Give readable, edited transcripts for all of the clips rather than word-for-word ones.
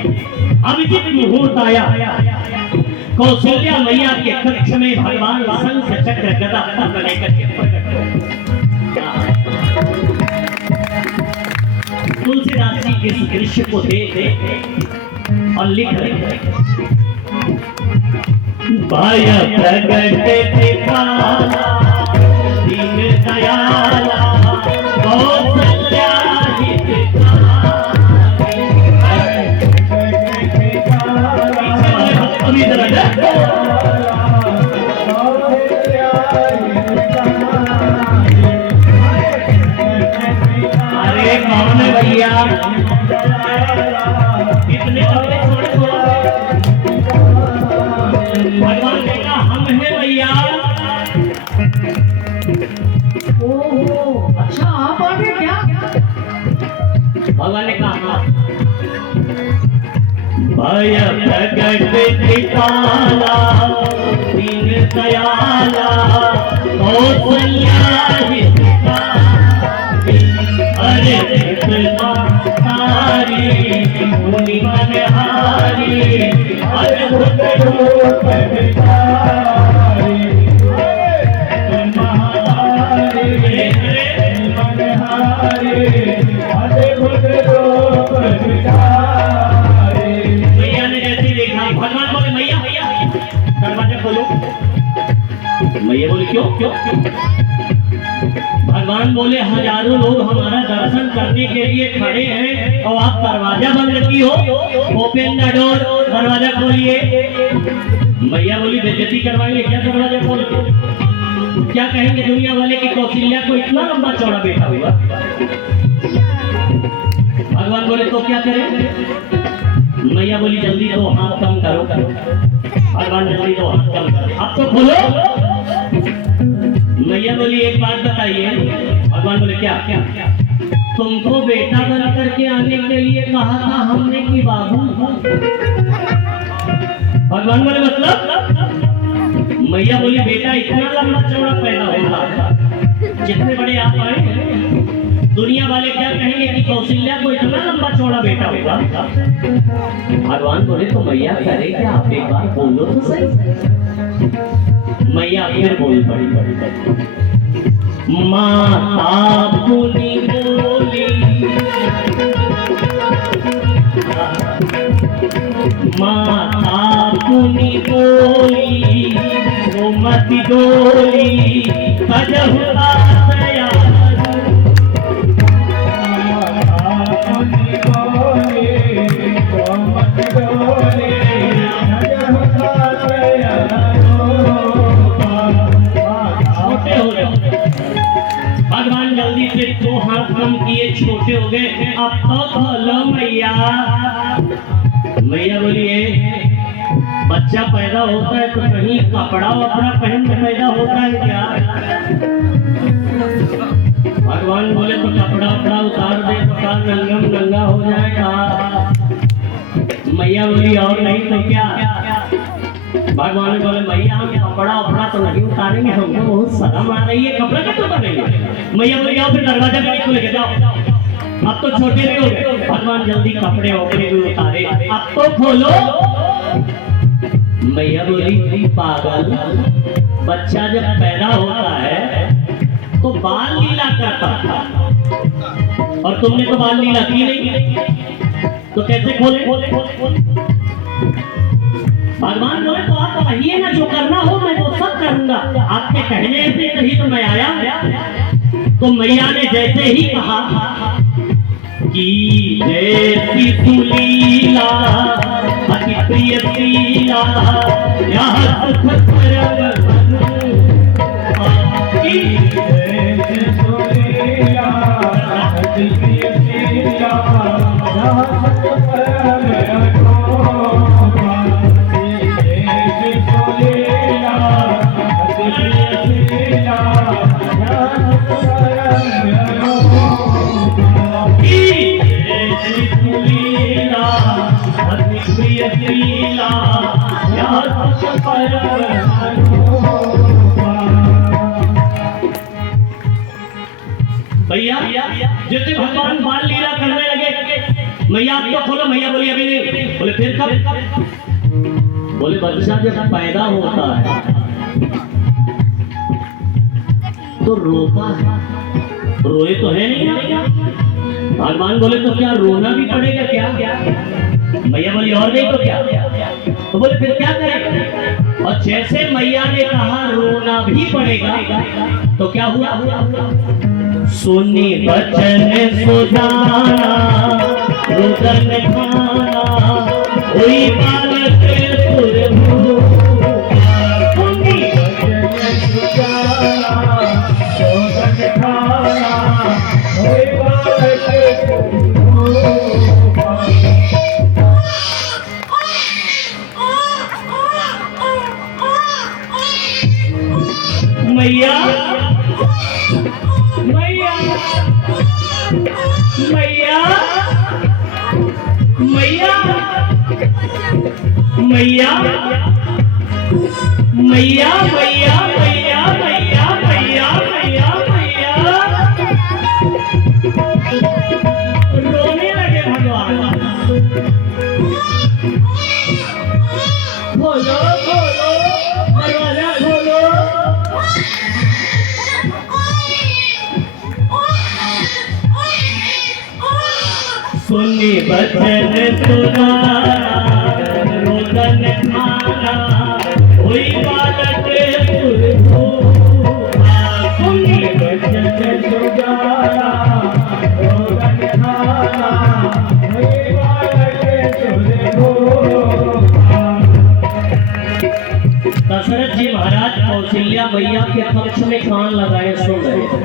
अभिजीत मुहूर्त आया। कौशल्या मैया के कक्ष में भगवान शंख चक्र गदा पद्म लेकर के प्रकट हुए। तुलसीदास जी इस दृश्य को देख और लिख रहे भाया प्रगट कृपाला दीन दयाला कौशल्या अरे कौन है भैया इतने भगवान ने कहा हम हैं भैया। ओह अच्छा आप आ गए क्या? भगवान ने कहा भय प्रगट कृपाला दीन दयाला कौशल्या अरे तारी मुनि मनहारी अद्भुत रूप विचारी मनहारी मनहारी अद्भुत रूप विचारी। मैया ने जैसे देखा भगवान बोले मैया मैया दरवाजा खोलो। मैया बोले क्यों क्यों क्यों? भगवान बोले हजारों लोग हमारा दर्शन करने के लिए खड़े हैं और आप दरवाजा बंद की हो। ओपन द डोर, दरवाजा खोलिए। मैया बोली बेइज्जती करवाएंगे क्या दरवाजा खोल के? क्या कहेंगे दुनिया वाले कि कौशल्या को इतना लंबा चौड़ा बेटा हुआ। भगवान बोले तो क्या करें? मैया बोली जल्दी दो हाथ कम करो। भगवान जल्दी दो हाथ कम करो, अब तो खोलो। मैया बोली एक बात बताइए। भगवान बोले क्या क्या क्या? तुमको बेटा बन करके आने के लिए कहा था हमने कि बाबू? भगवान बोले मतलब? मैया बोली बेटा इतना लंबा चौड़ा पैदा होगा जितने बड़े आप आए हैं दुनिया वाले क्या कहेंगे कि कौशल्या को इतना लंबा चौड़ा बेटा होगा। भगवान बोले तो मैया करे क्या? आप एक बार बोलो तो सही। मैया फिर बोल पड़ी माता पुनि बोली माता पुनि बोली वो मत डोली कजहुआ भगवान जल्दी से दो हाथ कम किए, छोटे हो गए। अब तो खोलो मैया। मैया बोलिए बच्चा पैदा होता है तो कहीं कपड़ा वपड़ा पहन के पैदा होता है क्या? भगवान बोले तो कपड़ा वपड़ा उतार दे तो नंगम नंगा हो जाएगा। मैया बोली और नहीं तो क्या? भगवान बोले मैया हम कपड़ा वपड़ा तो नहीं उतारेंगे, हमको बहुत शर्म आ रही है, कपड़ा क्यों उतारेंगे? मैया बोली जाओ फिर दरवाजा पे खोल के जाओ। अब तो छोटे भी हो गए। भगवान जल्दी कपड़े वपड़े भी उतारे, अब तो खोलो। मैया बोली पागल, बच्चा जब पैदा होता है तो बाल लीला करता था और तुमने तो बाल लीला की नहीं, तो कैसे खोले? भगवान बोले तो आप कहिए ना, जो करना हो मैं वो सब करूंगा। आपके कहने से कहीं तो मैं आया। तो मैया ने जैसे ही कहा कि जैसी सुलीला अति प्रिय लीला यह सुख परम जैसी सुलीला अति प्रिय लीला यह सुख परम भैया जैसे भगवान बाल लीला करने लगे, मैया आप तो खोलो। मैया बोली अभी नहीं। बोले फिर कब? बोले बच्चा जब पैदा होता है तो रोता है, रोए तो है नहीं। भगवान बोले तो क्या रोना भी पड़ेगा क्या? मैया बोली और नहीं तो क्या? तो बोले फिर क्या करें? और जैसे मैया ने कहा रोना भी पड़ेगा तो क्या हुआ? सुनी बचन सुजाना रुदन खाना हुई बालक सुरभू। सुनी बचन सुजाना रुदन खाना हुई बालक सुरभू। मैया मैया मैया मैया मैया मैया मैया मैया मैया मैया मैया मैया रोने लगे भगवान। खोलो खोलो दरवाजा खोलो। सुनी बचन सुनाना रोदन खाना हुई बालक सुरभू। सुनी बचन सुनाना रोदन खाना हुई बालक सुरभू। दशरथ जी महाराज कौशल्या मैया के पक्ष में कान लगाए सुन रहे थे।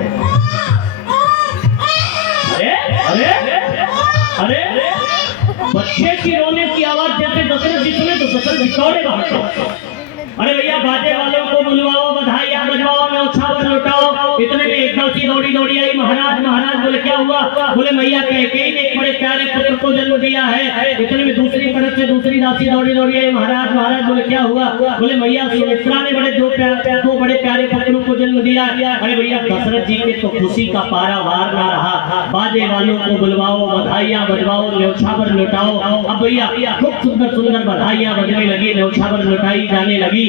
अरे अरे अरे बच्चे की रोने की आवाज जैसे दशरथ जी सुने तो दशरथ जी दौड़े बाहर। अरे भैया बाजे वालों को बुलवाओ, बधाइयां बजवाओ, न्योछावर लुटाओ। इतने में एक दासी दौड़ी दौड़ी आई। महाराज महाराज बोले क्या हुआ? बोले मैया कैकेयी ने एक बड़े प्यारे पुत्र को जन्म दिया है। इतने में दूसरी तरफ से दूसरी दासी दौड़ी दौड़ी आई। महाराज महाराज बोले क्या हुआ? बोले मैया सुमित्रा ने दो बड़े प्यारे पुत्रों को जन्म दिया। अरे भैया दशरथ जी के तो खुशी का पारा वार ना रहा। बाजे वालों को बुलवाओ, बधाइयां बजवाओ, न्योछावर लुटाओ। अब भैया खूब सुंदर सुंदर बधाइयां बजने लगी, न्योछावर लुटाई जाने लगी,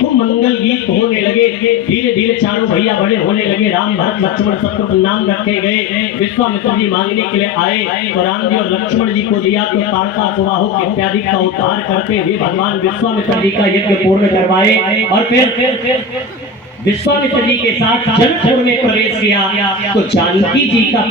खूब मंगल गीत होने लगे। धीरे धीरे चारों भैया बड़े होने लगे। राम भरत लक्ष्मण शत्रुघ्न नाम रखे गए। विश्वामित्र जी मांगने के लिए आए तो राम जी और लक्ष्मण जी को दिया तो ताड़का सुबाहुक इत्यादि का उद्धार करते हुए भगवान विश्वामित्र जी का यज्ञ पूर्ण करवाए। और फिर विश्वामित्र जी के साथ जनकपुर में प्रवेश किया तो जानकी जी का